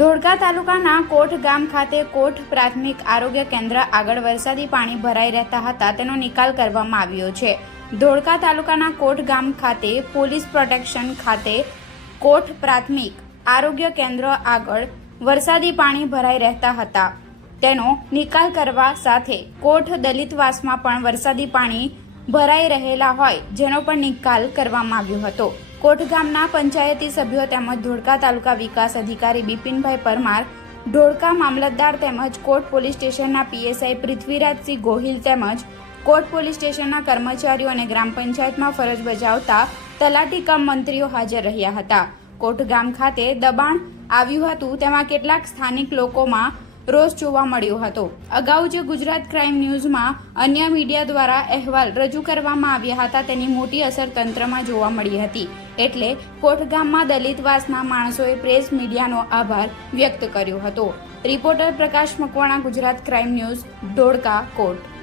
ધોળકા તાલુકાના કોઠ ગામ ખાતે કોઠ પ્રાથમિક આરોગ્ય કેન્દ્ર આગળ વરસાદી પાણી ભરાઈ રહેતા હતા, તેનો નિકાલ કરવામાં આવ્યો છે. ધોળકા તાલુકાના કોઠ ગામ ખાતે પોલીસ પ્રોટેક્શન ખાતે કોઠ પ્રાથમિક આરોગ્ય કેન્દ્ર આગળ વરસાદી પાણી ભરાઈ રહેતા હતા. તેનો નિકાલ કરવા સાથે કોઠ દલિતવાસમાં પણ વરસાદી પાણી ભરાઈ રહેલા હોય, જેનો પણ નિકાલ કરવામાં આવ્યો હતો. કોટ ગામના પંચાયતી સભ્યો તેમજ ધોળકા તાલુકા વિકાસ અધિકારી બિપિનભાઈ પરમાર, ધોળકા મામલતદાર તેમજ કોટ પોલીસ સ્ટેશનના પીએસઆઈ પૃથ્વીરાજસિંહ ગોહિલ તેમજ કોટ પોલીસ સ્ટેશનના કર્મચારીઓ અને ગ્રામ પંચાયતમાં ફરજ બજાવતા તલાટી કમ મંત્રીઓ હાજર રહ્યા હતા. કોટ ગામ ખાતે દબાણ આવ્યું હતું. તેમાં કેટલાક સ્થાનિક લોકોમાં રોષ જોવા મળ્યો હતો. અગાઉ જે ગુજરાત ક્રાઇમ ન્યૂઝમાં અન્ય મીડિયા દ્વારા અહેવાલ રજૂ કરવામાં આવ્યા હતા તેની મોટી અસર તંત્રમાં જોવા મળી હતી. એટલે કોઠગામમાં દલિતવાસના માણસોએ પ્રેસ મીડિયાનો આભાર વ્યક્ત કર્યો હતો. Reporter Prakash Makwana, Gujarat crime news, Dholka, Kot.